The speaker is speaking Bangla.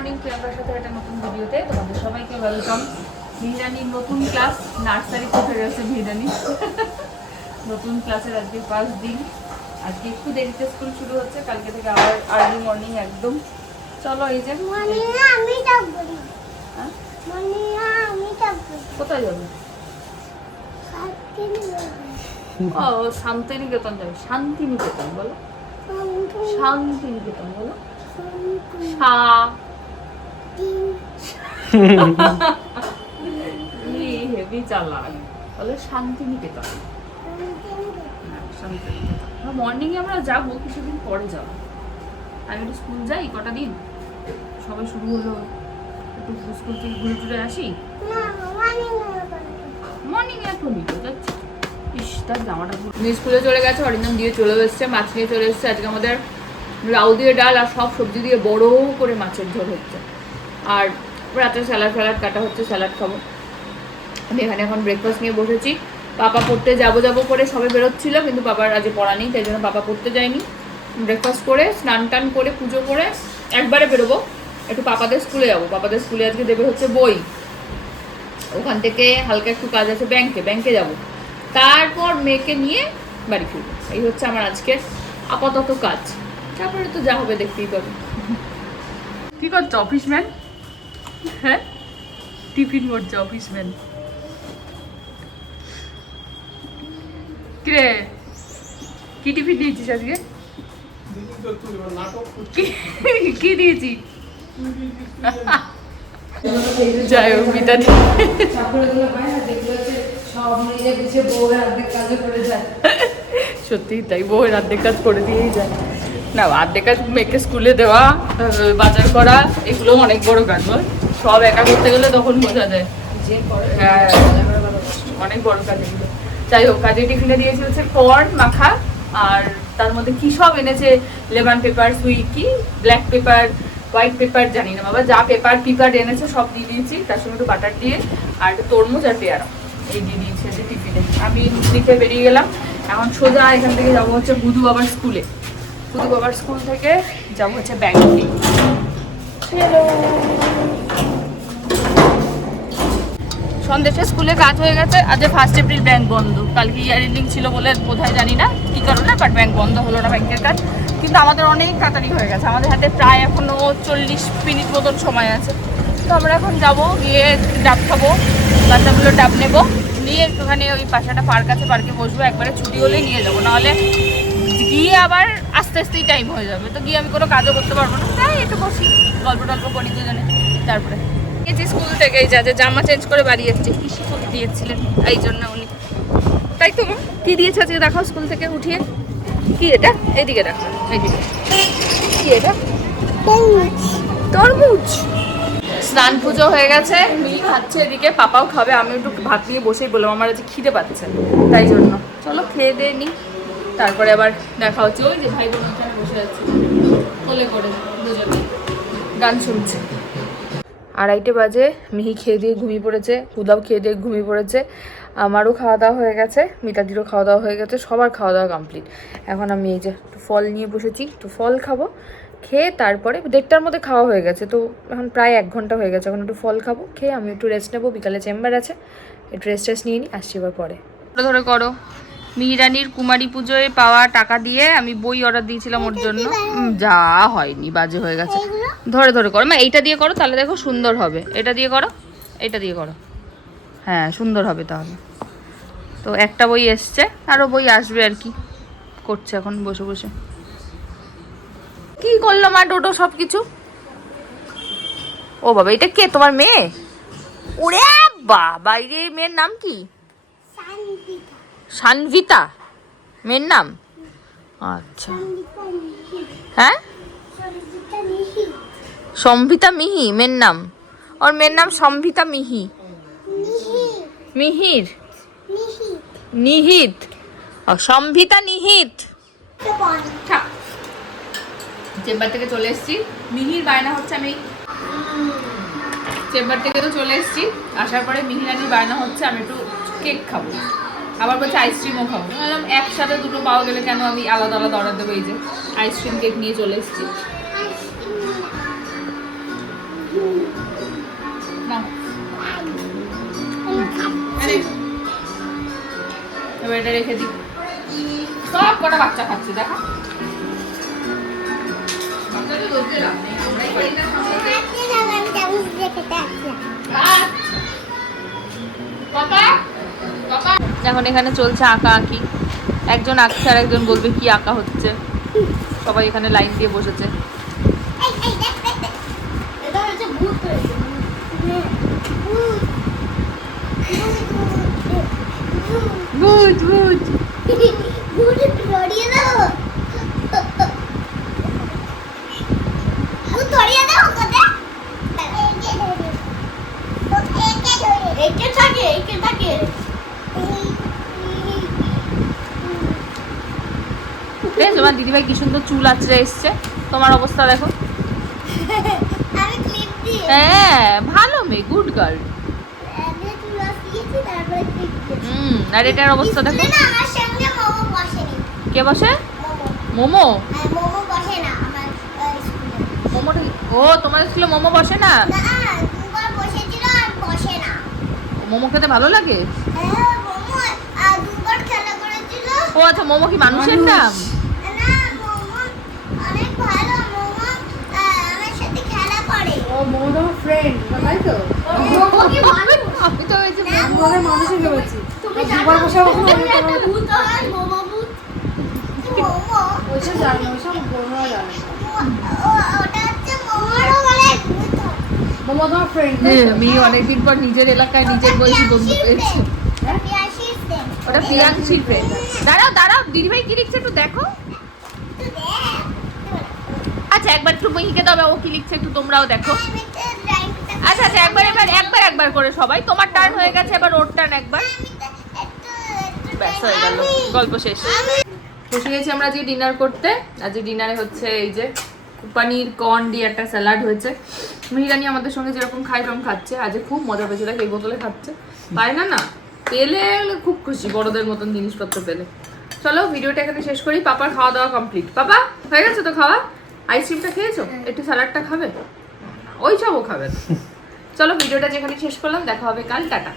মর্নিং, প্রিয়াঙ্কার সাথে একটা নতুন ভিডিওতে তোমাদের সবাইকে ওয়েলকাম। মিহিরানির নতুন ক্লাস, নার্সারিতে উঠে গেছে মিহিরানি। নতুন ক্লাসের আজকে ফার্স্ট দিন। আজকে একটু দেরিতে স্কুল শুরু হচ্ছে, কালকে থেকে আবার আর্লি মর্নিং একদম। চলো এই যে কোথায় যাবে? ও শান্তিনিকেতন যাবে। শান্তিনিকেতন বলো, শান্তিনিকেতন বলো। হেভি চালাক বলে শান্তিনিকেতন। মর্নিং এ আমরা যাবো, কিছুদিন পরে যাবো। আমি একটু স্কুল যাই কটা দিন, সবাই শুরু হলো, একটু স্কুল থেকে ঘুরে টুরে আসি। মর্নিং এখনই তো যাচ্ছি। ইস, তার জামাটা স্কুলে চলে গেছে, অরিন্দম দিয়ে চলে এসছে, মাছ নিয়ে চলে এসছে। আজকে আমাদের লাউ দিয়ে ডাল আর সব সবজি দিয়ে বড় করে মাছের ঝোল হচ্ছে, আর রাতে স্যালাড ফ্যালাড কাটা হচ্ছে, স্যালাড খাবো। আমি এখানে এখন ব্রেকফাস্ট নিয়ে বসেছি। পাপা পড়তে যাবো করে সবে বেরোচ্ছিল, কিন্তু পাপার আজ পড়া নেই, তাই জন্য পাপা পড়তে যায়নি। ব্রেকফাস্ট করে স্নান টান করে পুজো করে একবারে বেরোবো, একটু পাপাদের স্কুলে যাবো। পাপাদের স্কুলে আজকে দেবে হচ্ছে বই, ওখান থেকে হালকা একটু কাজ আছে, ব্যাংকে যাব, তারপর মেয়েকে নিয়ে বাড়ি ফিরবো। এই হচ্ছে আমার আজকের আপাতত কাজ, তারপরে তো যা হবে দেখতেই পাবে। কি করছো অফিসম্যান? হ্যাঁ, টিফিন করছে অফিসম্যান। কিরে, কি টিফিন দিয়েছিস আজকে? কি দিয়েছি? যাই হোক, মিতা সত্যি তাই, বউয়ের অর্ধেক কাজ করে দিয়েই যায়। না, অর্ধেক কাজ মেয়েকে স্কুলে দেওয়া, বাজার করা, এগুলো অনেক বড় কাজ। বল, সব একা করতে গেলে তখন বোঝা যায়। হ্যাঁ, অনেক বড় কাজ এগুলো। যাই হোক, কাজে টিফিনে দিয়েছে হচ্ছে কর্ন মাখা, আর তার মধ্যে কি সব এনেছে, লেমন পেপার, সুইট কি ব্ল্যাক পেপার, হোয়াইট পেপার, জানি না বাবা, যা পেপার এনেছে সব দিয়ে দিয়েছি, তার সঙ্গে একটু বাটার দিয়ে, আর একটু তরমুজ আর পেয়ারা, এই দিয়ে দিয়েছে যে টিফিনে। আমি লিখে বেরিয়ে গেলাম। এখন সোজা এখান থেকে যাবো হচ্ছে বুধু বাবার স্কুলে। বুধু বাবার স্কুল থেকে যাবো হচ্ছে ব্যাংকে। হ্যালো, সন্দেশের স্কুলে কাজ হয়ে গেছে। আজ 1 এপ্রিল ব্যাংক বন্ধ, কালকে ইয়ার এন্ডিং ছিল বলে বোধহয়, জানি না কী কারণে, বাট ব্যাংক বন্ধ হলো না, ব্যাংকের কাজ। কিন্তু আমাদের অনেক তাড়াতাড়ি হয়ে গেছে, আমাদের হাতে প্রায় এখনও 40 মিনিট মতন সময় আছে। তো আমরা এখন যাবো, গিয়ে ডাব খাবো, বাচ্চাগুলো ডাব নেবো, নিয়ে একটুখানি ওই পাশাটা পার্ক আছে, পার্কে বসবো। একবারে ছুটি হলেই নিয়ে যাবো, নাহলে গিয়ে আবার আস্তে আস্তেই টাইম হয়ে যাবে, তো গিয়ে আমি কোনো কাজও করতে পারবো না। তাই একটু বসি, গল্প টল্প করি দুজনে। তারপরে স্কুল থেকে এই যা জামা চেঞ্জ করে বাড়ি যাচ্ছে, পিসি করে দিয়েছিলেন, এই জন্য উনি। তাই তো কি দিয়েছে আজকে দেখাও স্কুল থেকে উঠিয়ে। কি এটা? এইদিকে দেখো, এইদিকে কি এটা? তরমুজ। স্নান পুজো হয়ে গেছে, মিহি খাচ্ছে এদিকে, পাপাও খাবে। আমি একটু ভাত নিয়ে বসেই বললাম আমার আজকে খিদে পাচ্ছে, তাই জন্য চলো খেয়ে দিয়ে নিই, তারপরে আবার দেখা হচ্ছে। ওই যে ভাই বোন ওখানে বসে আছে কোলে করে, দুজনে গান শুনছে। 2:30 বাজে, মিহি খেয়ে দিয়ে ঘুমিয়ে পড়েছে, হুদাও খেয়ে দিয়ে ঘুমিয়ে পড়েছে, আমারও খাওয়া দাওয়া হয়ে গেছে, মিতাদিরও খাওয়া দাওয়া হয়ে গেছে, সবার খাওয়া দাওয়া কমপ্লিট। এখন আমি এই যে একটু ফল নিয়ে বসেছি, একটু ফল খাবো, খেয়ে তারপরে 1:30টার মধ্যে খাওয়া হয়ে গেছে, তো এখন প্রায় 1 ঘন্টা হয়ে গেছে। এখন একটু ফল খাবো, খেয়ে আমি একটু রেস্ট নেবো, বিকালে চেম্বার আছে, একটু রেস্ট নিয়ে নিই, আসছি এবার পরে। ধরে করো, মিহিরানির কুমারী পুজোয় পাওয়া টাকা দিয়ে আমি বই অর্ডার দিয়েছিলাম ওর জন্য, যা হয়নি, বাজে হয়ে গেছে। ধরে ধরে করো মা, এইটা দিয়ে করো, তাহলে দেখো সুন্দর হবে। এটা দিয়ে করো, এটা দিয়ে করো, হ্যাঁ সুন্দর হবে তাহলে। তো একটা বই এসছে, আরও বই আসবে আর কি, করছে এখন বসে বসে। কি করলো মা ডোডো সব কিছু? ও বাবা, এটা কে, তোমার মেয়ে? ওরে বাবা, এই মেয়ের নাম কি? সানভিতা মেয়ের নাম? আচ্ছা, হ্যাঁ সম্ভিতা মিহি মেয়ের নাম, ওর মেয়ের নাম সম্ভিতা মিহি। মিহির নিহিত, সম্ভিতা নিহিত। চেম্বার থেকে চলে এসেছি, মিহির বায়না হচ্ছে, আমি চেম্বার থেকে তো চলে এসেছি, আসার পরে মিহিরানির বায়না হচ্ছে আমি একটু কেক খাবো, আবার বলছে আইসক্রিমও খাবো। বললাম একসাথে দুটো পাওয়া গেলে কেন আমি আলাদা আলাদা অর্ডার দেবো। এই যে আইসক্রিম কেক নিয়ে চলে এসেছি। প্লেটে রেখে দিই। সব কটা বাচ্চা খাচ্ছে দেখো। বাচ্চাদের রোজে লাভ নেই, আমরাই পারি না সামলাতে। এখন এখানে চলছে আঁকা আঁকি, একজন আঁকছে আর একজন বলবে কি আঁকা হচ্ছে। সবাই এখানে লাইন দিয়ে বসেছে। ভূত ভূত তোমার দিদিভাই কি সুন্দর চুল আঁচড়ে এসছে, তোমার অবস্থা দেখো। হ্যাঁ ভালো মেয়ে, গুড গার্ল। আর এটার অবস্থা দেখো। কে বসে? মোমো। মোমোটা ও তোমার স্কুলে মোমো বসে না? মোমো খেতে ভালো লাগে? ও আচ্ছা, মোমো কি মানুষের নাম? আমি তো মানুষের ভেবেছি। অনেকদিন পর নিজের এলাকায় নিজের বয়সী বন্ধু পেয়েছি। ওটা প্রিয়াংশীর ফ্রেন্ড। দাঁড়াও দাঁড়াও, দিদিভাই কি লিখছে একটু দেখো। আচ্ছা একবার একটু মিহিকে দাও, ও কি লিখছে একটু তোমরাও দেখো। আচ্ছা আচ্ছা, একবার করে সবাই। তোমার টার্ন হয়ে গেছে, এবার ওর টার্ন একবার। ব্যাস হয়ে গেল, গল্প শেষ। বসে গেছি আমরা আজকে ডিনার করতে। আজকে ডিনারে হচ্ছে এই যে পানির কর্ন দিয়ে একটা স্যালাড হয়েছে। মিহিরানি আমাদের সঙ্গে যেরকম খাই সেরকম খাচ্ছে। আজকে খুব মজা পেয়েছে, দেখ এই বোতলে খাচ্ছে। পায় না না, পেলে খুব খুশি বড়দের মতন জিনিসপত্র পেলে। চলো ভিডিওটা এখানে শেষ করি। পাপার খাওয়া দাওয়া কমপ্লিট। পাপা হয়ে গেছে তো খাওয়া? আইসক্রিমটা খেয়েছো? একটু স্যালাডটা খাবে? ওই সবও খাবে। চলো ভিডিওটা যেখানে শেষ করলাম, দেখা হবে কাল, টাটা।